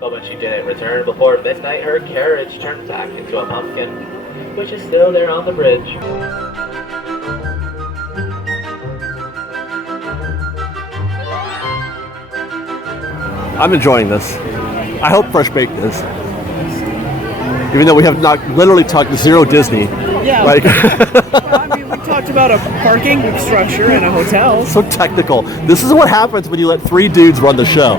But when she didn't return before midnight, her carriage turned back into a pumpkin, which is still there on the bridge. I'm enjoying this. I hope Fresh Baked is. Even though we have not literally talked zero Disney. Yeah. Like, I mean, we talked about a parking structure and a hotel. so technical. This is what happens when you let three dudes run the show.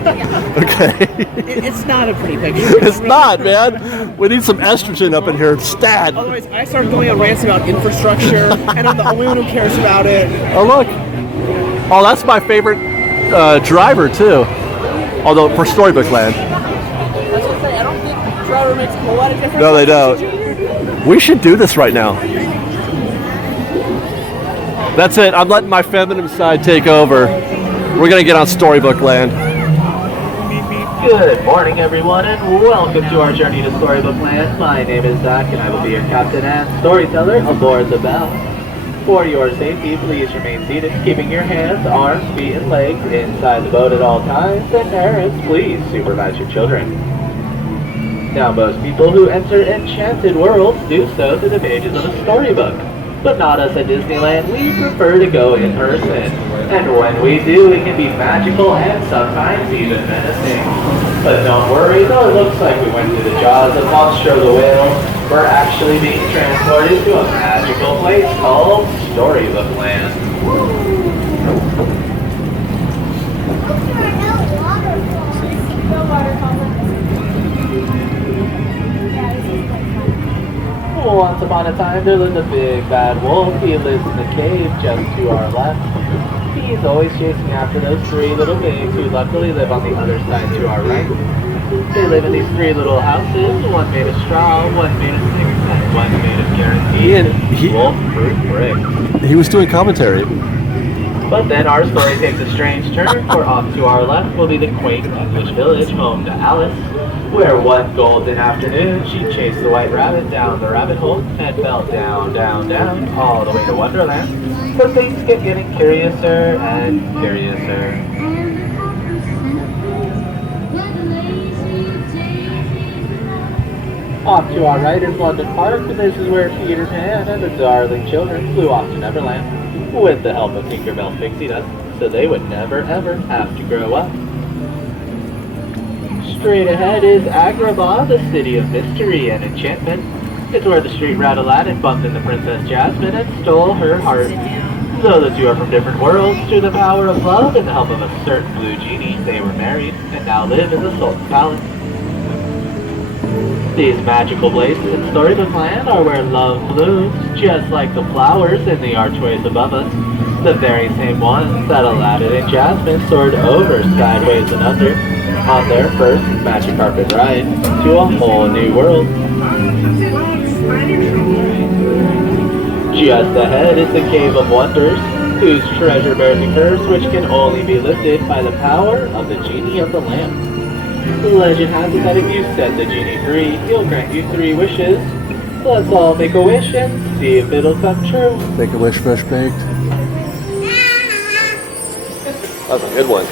Okay? It's not a pretty picture. It's not, man. We need some estrogen up in here. Stat. Otherwise, I start going on rants about infrastructure, and I'm the only one who cares about it. Oh, look. Oh, that's my favorite driver, too. Although, for Storybook Land. That's what I say. I don't think driver makes a whole lot of difference. No, they don't. We should do this right now. That's it. I'm letting my feminine side take over. We're going to get on Storybook Land. Good morning, everyone, and welcome to our journey to Storybook Land. My name is Zach, and I will be your captain and storyteller aboard the Belle. For your safety, please remain seated, keeping your hands, arms, feet, and legs inside the boat at all times, and parents, please supervise your children. Now, most people who enter enchanted worlds do so through the pages of a storybook. But not us at Disneyland, we prefer to go in person. And when we do, it can be magical and sometimes even menacing. But don't worry, though it looks like we went through the jaws of Monster the Whale, we're actually being transported to a magical place called Storybook Land. Once upon a time, there lived a big bad wolf. He lives in the cave just to our left. He's always chasing after those three little pigs who luckily live on the other side to our right. They live in these three little houses, one made of straw, one made of sticks, and one made of guaranteed wolf-proof brick. He was doing commentary. But then our story takes a strange turn, for off to our left will be the quaint English village home to Alice, where one golden afternoon she chased the white rabbit down the rabbit hole and fell down, down, down, all the way to Wonderland. But things kept getting curiouser and curiouser. Off to our right is London Park, and this is where Peter Pan and the darling children flew off to Neverland, with the help of Tinkerbell's pixie dust, so they would never ever have to grow up. Straight ahead is Agrabah, the city of mystery and enchantment. It's where the street rat Aladdin bumped into Princess Jasmine and stole her heart. Though the two are from different worlds, through the power of love and the help of a certain blue genie, they were married and now live in the Sultan's palace. These magical places in Storybook Land are where love blooms, just like the flowers in the archways above us, the very same ones that Aladdin and Jasmine soared over sideways and under on their first magic carpet ride to a whole new world. Just ahead is the Cave of Wonders, whose treasure bears a curse which can only be lifted by the power of the Genie of the Lamp. Legend has it that if you set the genie free, he'll grant you 3 wishes. Let's all make a wish and see if it'll come true. Make a wish, Fresh Baked. That's a good one.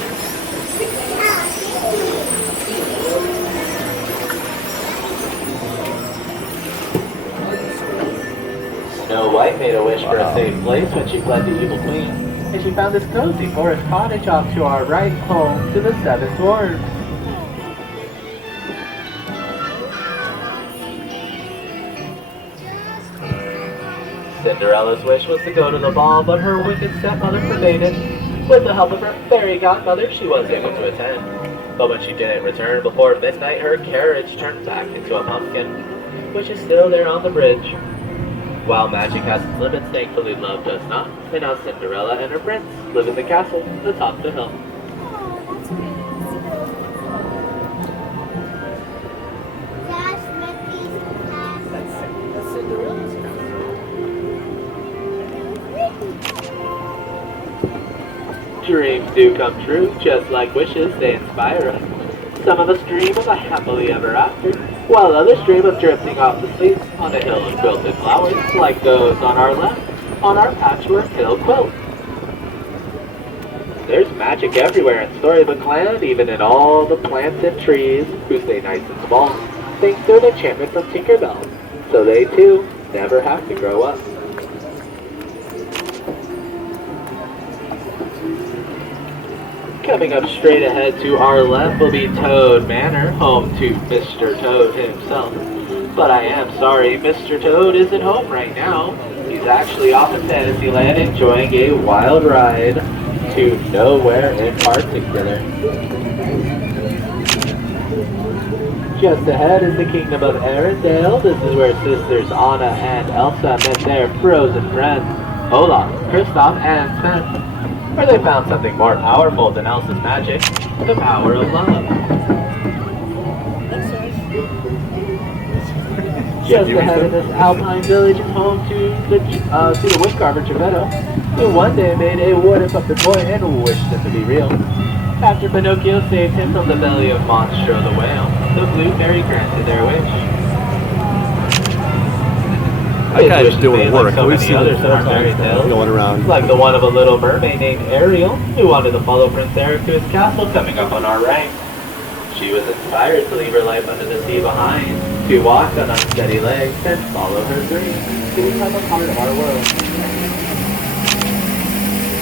Snow White made a wish for a safe place when she fled the evil queen, and she found this cozy forest cottage off to our right, home to the 7 dwarves. Cinderella's wish was to go to the ball, but her wicked stepmother forbade it. With the help of her fairy godmother, she was able to attend. But when she didn't return before midnight, her carriage turned back into a pumpkin, which is still there on the bridge. While magic has its limits, thankfully love does not, and now Cinderella and her prince live in the castle atop the hill. Dreams do come true, just like wishes, they inspire us. Some of us dream of a happily ever after, while others dream of drifting off to sleep on a hill of quilted flowers, like those on our left, on our patchwork hill quilt. There's magic everywhere in Storybook Land, even in all the plants and trees, who stay nice and small, thanks to an enchantment from Tinkerbell. So they too never have to grow up. Coming up straight ahead to our left will be Toad Manor, home to Mr. Toad himself. But I am sorry, Mr. Toad isn't home right now. He's actually off in Fantasyland enjoying a wild ride to nowhere in particular. Just ahead is the Kingdom of Arendelle. This is where sisters Anna and Elsa met their frozen friends, Olaf, Kristoff, and Sven, where they found something more powerful than Elsa's magic, the power of love. Just ahead of this alpine village is home to the woodcarver Geppetto, who one day made a wooden puppet boy and wished it to be real. After Pinocchio saved him from the belly of Monstro the whale, the blue fairy granted their wish. That guy's doing work. Like so many others in our fairy tales, going around. like the one of a little mermaid named Ariel, who wanted to follow Prince Eric to his castle coming up on our right. She was inspired to leave her life under the sea behind, to walk on unsteady legs and follow her dreams, to become a part of our world.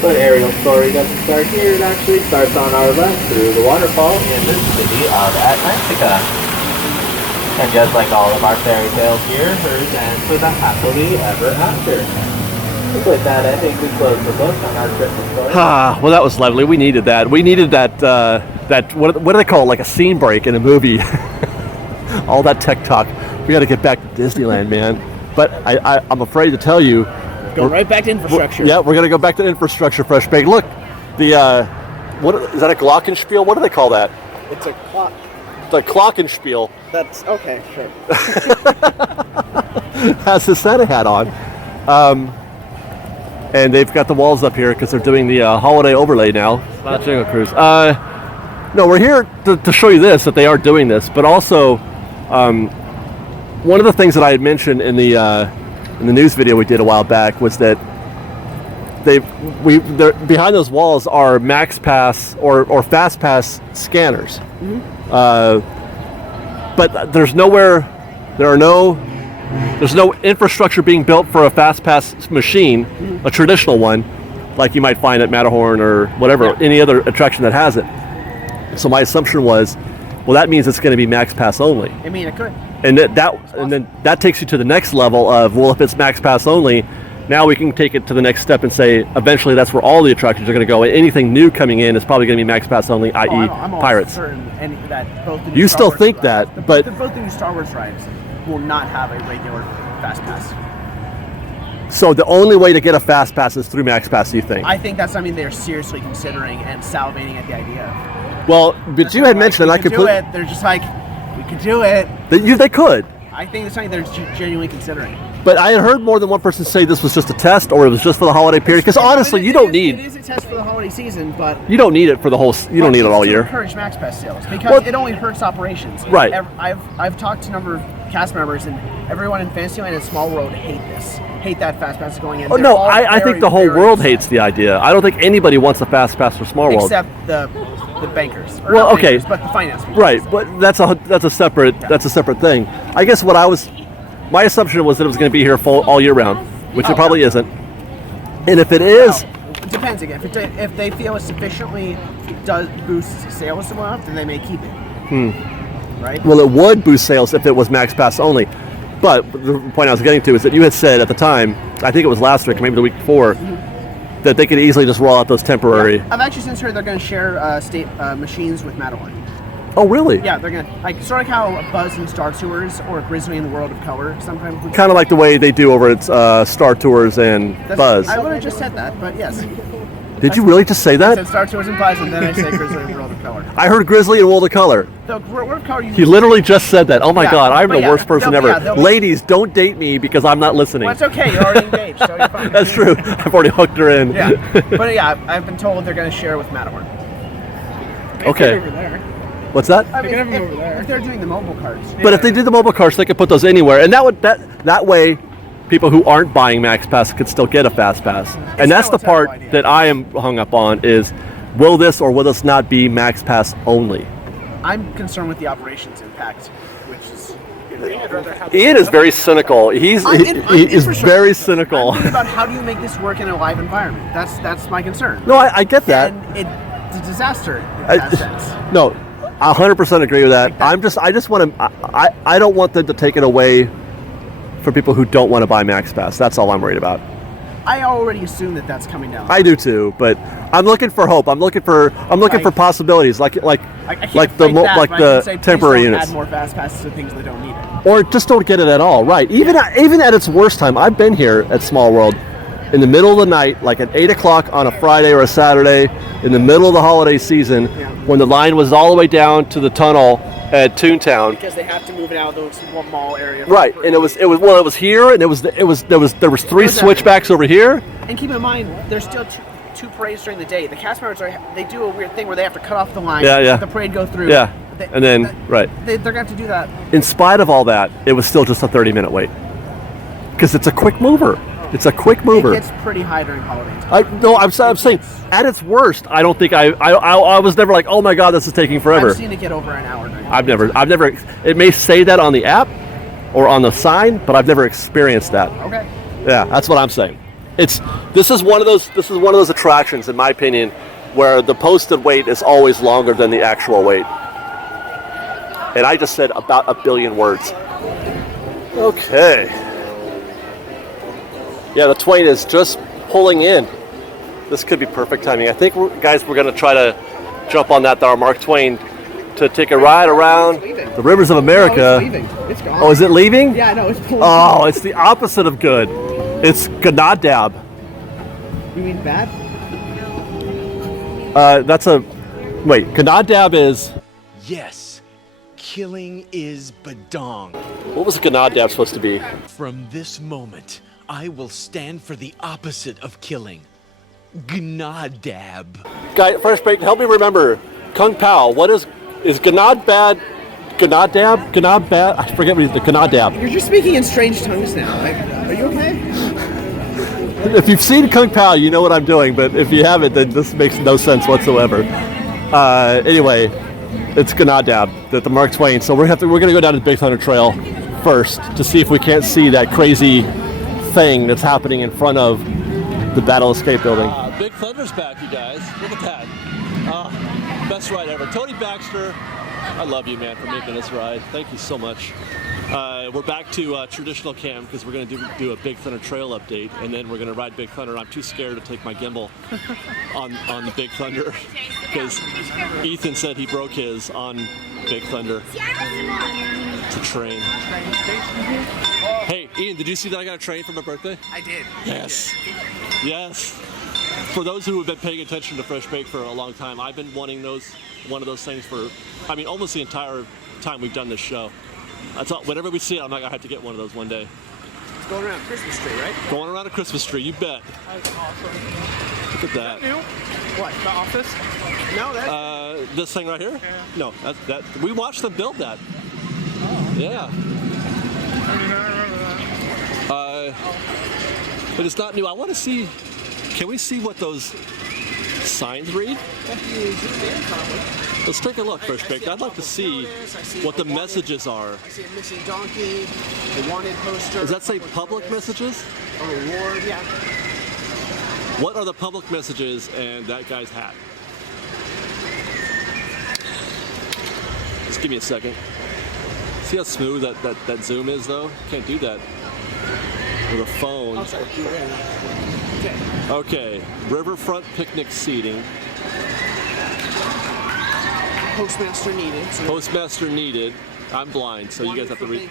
But Ariel's story doesn't start here, it actually starts on our left through the waterfall in the city of Atlantica. And just like all of our fairy tales here, hers ends with a happily ever after. With that, I think we close the book on our Christmas story. Ah, well, that was lovely. We needed that. We needed that, what do they call it, like a scene break in a movie. All that tech talk. We got to get back to Disneyland, man. But I'm afraid to tell you. Go right back to infrastructure. Yeah, we're going to go back to infrastructure, fresh baked. Look, what is that, a glockenspiel? What do they call that? It's a clock. The glockenspiel. That's okay, sure. Has his Santa hat on. And they've got the walls up here because they're doing the holiday overlay now. Not Jingle Cruise. No, we're here to show you this, that they are doing this, but also one of the things that I had mentioned in the news video we did a while back was that they're behind those walls are MaxPass or Fastpass scanners. Mm-hmm. But there's no infrastructure being built for a Fastpass machine, a traditional one, like you might find at Matterhorn or whatever, any other attraction that has it. So my assumption was, well, that means it's going to be MaxPass only. I mean, it could. And then that takes you to the next level of, well, if it's MaxPass only, now we can take it to the next step and say, eventually that's where all the attractions are going to go. Anything new coming in is probably going to be MaxPass only, i.e. Pirates. You still think that, but both the new Star Wars rides will not have a regular Fast Pass. So the only way to get a Fast Pass is through MaxPass, you think? I think that's something they're seriously considering and salivating at the idea of. Well, but you had mentioned, and I could put it. They're just like, we could do it. They could. I think it's something they're genuinely considering. But I had heard more than one person say this was just a test, or it was just for the holiday period. Because honestly, you don't need. It is a test for the holiday season, but you don't need it for the whole. You don't need it all year. Encourage MaxPass sales because it only hurts operations. Right. I've talked to a number of cast members, and everyone in Fantasyland and Small World hate that Fast Pass going in. Oh no, I think the whole world hates the idea. I don't think anybody wants a Fast Pass for Small World. Except the bankers. Well, okay, bankers, but the finance people. Right, but that's a separate thing. I guess my assumption was that it was going to be here all year round, which it probably isn't. And if it is, it depends again. If they feel it sufficiently does boost sales enough, then they may keep it. Right. Well, it would boost sales if it was MaxPass only. But the point I was getting to is that you had said at the time, I think it was last week, maybe the week before, that they could easily just roll out those temporary. Yeah. I've actually since heard they're going to share state machines with Matterhorn. Oh, really? Yeah, they're going to, sort of how Buzz and Star Tours or Grizzly in the World of Color sometimes. Kind of like the way they do over at Star Tours and Buzz. I would have just said that, but yes. Did you really just say that? I said Star Tours and Buzz, and then I said Grizzly in the World of Color. I heard Grizzly and World of Color. The World of Color. He literally just said that. Oh my God, I'm the worst person ever. Ladies, don't date me because I'm not listening. Well, that's okay. You're already engaged, so you're fine. That's true. I've already hooked her in. Yeah, but yeah, I've been told they're going to share with Matterhorn. Okay. What's that? I mean, if they're doing the mobile carts. But if they did the mobile carts, they could put those anywhere, and that way, people who aren't buying MaxPass could still get a Fast Pass. And that's the part that I am hung up on is will this or will this not be Max Pass only? I'm concerned with the operations impact, which is. Ian is very cynical. He is very cynical. I'm thinking about how do you make this work in a live environment. That's my concern. No, I get that. And it's a disaster in that sense. No, 100% agree with that. I just want to. I don't want them to take it away for people who don't want to buy Max Pass. That's all I'm worried about. I already assume that that's coming down. I do too, but I'm looking for hope. I'm looking for possibilities, like the temporary units. Add more fast passes to things that don't need it. Or just don't get it at all. Right. Even at its worst time, I've been here at Small World in the middle of the night, like at 8 o'clock on a Friday or a Saturday, in the middle of the holiday season, when the line was all the way down to the tunnel at Toontown. Because they have to move it out of those mall area. Right, and it was here, and there was 3 switchbacks over here. And keep in mind, there's still two parades during the day. The cast members they do a weird thing where they have to cut off the line. Let the parade go through. Yeah, and then they're gonna have to do that. In spite of all that, it was still just a 30-minute wait because it's a quick mover. It's a quick mover. It gets pretty high during holidays. I'm saying at its worst, I don't think I was never like, oh my god, this is taking forever. I've seen it get over an hour. I've never. It may say that on the app or on the sign, but I've never experienced that. Okay. Yeah, that's what I'm saying. This is one of those attractions, in my opinion, where the posted wait is always longer than the actual wait. And I just said about 1 billion words. Okay. Yeah, the Twain is just pulling in. This could be perfect timing. I think, we're going to try to jump on that our Mark Twain to take a ride around the rivers of America. No, it's leaving. It's gone. Oh, is it leaving? Yeah, no, it's pulling. Oh, it's the opposite of good. It's Ganadab. You mean bad? Wait, Ganadab is... Yes, killing is badong. What was Ganadab supposed to be? From this moment, I will stand for the opposite of killing. Gnadab. Guy, Fresh Bacon, help me remember. Kung Pao, what is Ganad bad? Ganadab? Ganad bad? I forget what the Ganadab. You're just speaking in strange tongues now. Are you okay? If you've seen Kung Pao, you know what I'm doing, but if you haven't, then this makes no sense whatsoever. Anyway, it's Ganadab, the Mark Twain. So we're gonna go down to the Big Thunder Trail first to see if we can't see that crazy thing that's happening in front of the Battle Escape building. Big Thunder's back, you guys. Look at that. Best ride ever. Tony Baxter, I love you, man, for making this ride. Thank you so much. We're back to traditional cam because we're going to do a Big Thunder Trail update, and then we're going to ride Big Thunder. I'm too scared to take my gimbal on the Big Thunder because Ethan said he broke his on Big Thunder. It's a train. Hey, Ian, did you see that I got a train for my birthday? I did. Yes. Yes. For those who have been paying attention to Fresh Bake for a long time, I've been wanting one of those things for, almost the entire time we've done this show. That's all, whenever we see it, I'm like, I have to get one of those one day. It's going around a Christmas tree, right? Going around a Christmas tree, you bet. That's awesome. Look at that. New? What, the office? No, that's... This thing right here? Yeah. No, that we watched them build that. Oh. Yeah. I mean, I remember that. But it's not new. I want to see, can we see what those signs read? Let's take a look, Fresh Baked. I'd like to see what the messages are. I see a missing donkey, a wanted poster. Does that say public messages? A reward, yeah. What are the public messages and that guy's hat? Just give me a second. See how smooth that zoom is, though? Can't do that with a phone. Oh, sorry. Okay. Okay, riverfront picnic seating. Postmaster needed. So Postmaster needed. I'm blind, so you guys have to read.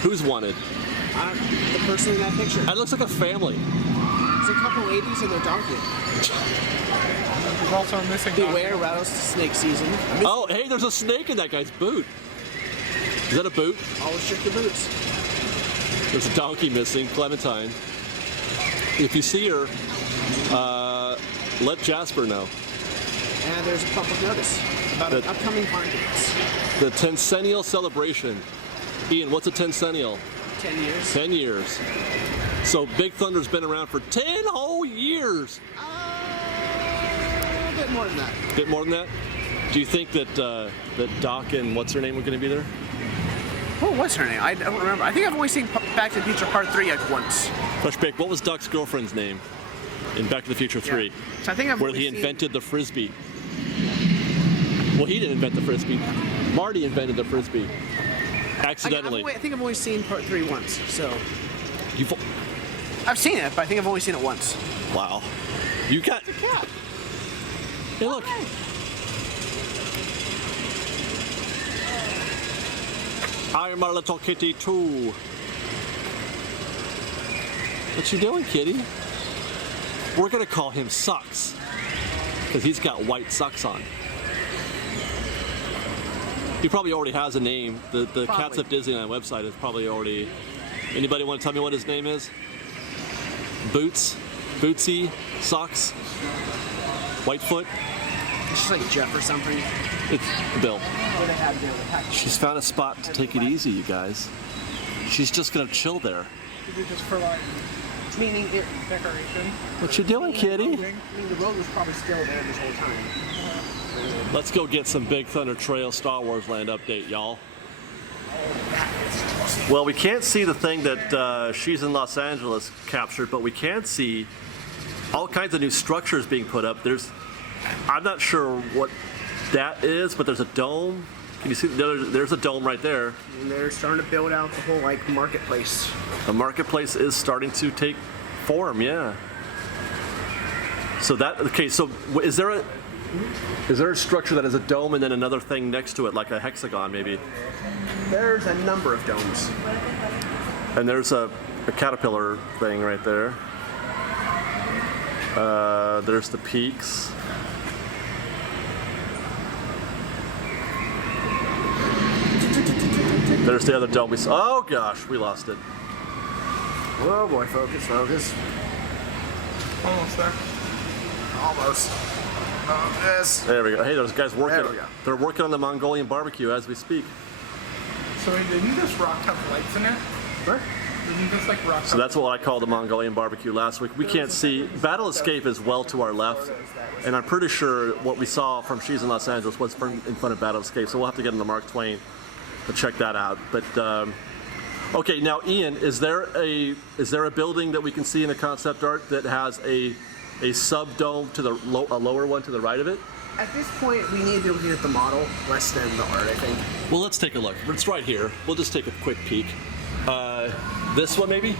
Who's wanted? The person in that picture. That looks like a family. It's a couple ladies and their donkey. There's also a missing Beware rattlesnake season. Oh, hey, there's a snake in that guy's boot. Is that a boot? Always check your boots. There's a donkey missing, Clementine. If you see her, let Jasper know. And there's a public notice about an upcoming barn dance. The Tencennial celebration. Ian, what's a tencennial? 10 years. 10 years. So Big Thunder's been around for 10 whole years. But more than that. A bit more than that? Do you think that that Doc and what's her name were going to be there? What was her name? I don't remember. I think I've only seen Back to the Future Part 3 like once. Fresh Bake, what was Doc's girlfriend's name in Back to the Future 3? Yeah. So I think I've where only he seen... invented the Frisbee. Well, he didn't invent the Frisbee. Marty invented the Frisbee. Accidentally. I think I've only seen Part 3 once, so... You've... I've seen it, but I think I've only seen it once. Wow. You got... It's a cat. Hey, look. I'm a little kitty too. What you doing, kitty? We're gonna call him Sucks, because he's got white socks on. He probably already has a name. The Cats of Disneyland website is probably already... Anybody want to tell me what his name is? Boots? Bootsy? Socks? Whitefoot? It's just like Jeff or something. It's Bill. She's found a spot to take it easy, you guys. She's just gonna chill there. Is it just for like Meaning it... decoration? What you doing, kitty? I mean, the road was probably still there this whole time. Let's go get some Big Thunder Trail Star Wars Land update, y'all. Well, we can't see the thing that She's in Los Angeles captured, but we can see all kinds of new structures being put up. I'm not sure what that is, but there's a dome. Can you see? There's a dome right there. And they're starting to build out the whole like marketplace. The marketplace is starting to take form, yeah. So is there a structure that has a dome and then another thing next to it, like a hexagon maybe? There's a number of domes. And there's a caterpillar thing right there. There's the peaks. There's the other dome we saw. Oh gosh, we lost it. Oh boy, focus. Almost there. Almost. Focus. There we go. Hey, those guys working. There we go. They're working on the Mongolian barbecue as we speak. So didn't this rock have lights in it? What? Didn't this like rock? So that's what I called the Mongolian barbecue last week. We can't see. Battle Escape is well to our left, and I'm pretty sure what we saw from She's in Los Angeles was in front of Battle Escape. So we'll have to get into Mark Twain to check that out. But okay, now Ian, is there a building that we can see in the concept art that has a sub dome to the a lower one to the right of it? At this point, we need to be looking at the model less than the art, I think. Well, let's take a look. It's right here. We'll just take a quick peek. This one maybe?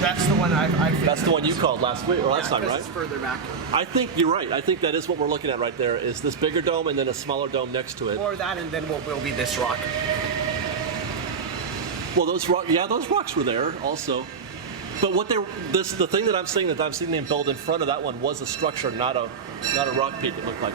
That's the one I figured. That's the one you called last week or last time, right? It's further back. I think you're right. I think that is what we're looking at right there. Is this bigger dome and then a smaller dome next to it? Or that, and then what will be this rock. Well, those rocks were there also. But the thing that I'm seeing them build in front of that one was a structure, not a rock peak. It looked like.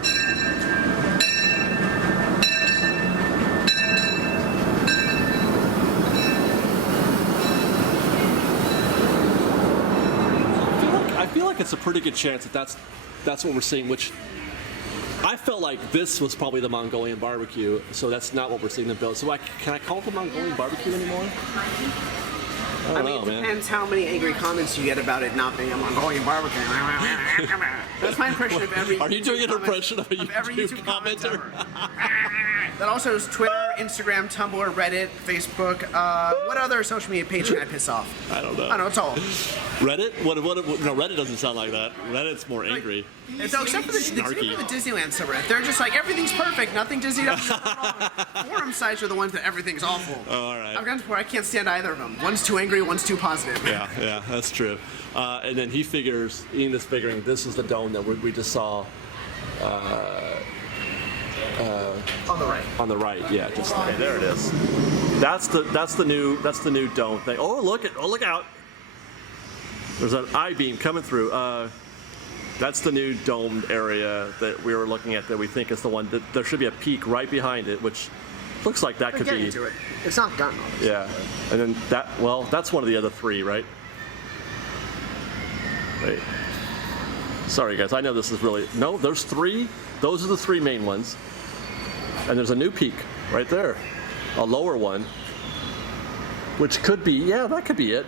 I feel like it's a pretty good chance that that's what we're seeing. Which I felt like this was probably the Mongolian barbecue, so that's not what we're seeing them build. So can I call it the Mongolian barbecue anymore? I don't know, it depends how many angry comments you get about it not being a Mongolian barbecue. That's my impression of every. Are you doing an impression of every YouTube commenter? commenter? That also is Twitter, Instagram, Tumblr, Reddit, Facebook. What other social media page can I piss off? I don't know. I know, it's all. Reddit? No, Reddit doesn't sound like that. Reddit's more angry. So except for the Disneyland subreddit, they're just like everything's perfect, nothing Disney does is wrong. Forum sites are the ones that everything's awful. Oh, all right. I've gotten to where I can't stand either of them. One's too angry, one's too positive. Yeah, that's true. And then Ian is figuring this is the dome that we just saw. On the right. On the right, yeah. Just okay, there it is. That's the new dome thing. Oh look out! There's an I-beam coming through. That's the new domed area that we were looking at that we think is the one that there should be a peak right behind it, which looks like that could be. Into it. It's not done. Obviously. Yeah, and then that's one of the other three, right? Wait. Sorry guys, I know this is really there's three. Those are the three main ones. And there's a new peak right there, a lower one, which could be, that could be it.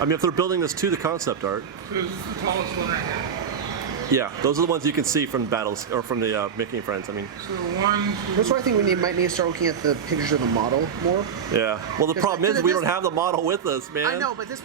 I mean, if they're building this to the concept art. So this is the tallest one right here. Yeah, those are the ones you can see from battles or from the Mickey and Friends. I mean, So 1, 2. That's why I think we might need to start looking at the pictures of the model more. yeah. Well, the problem is we don't have the model with us, man. I know, but this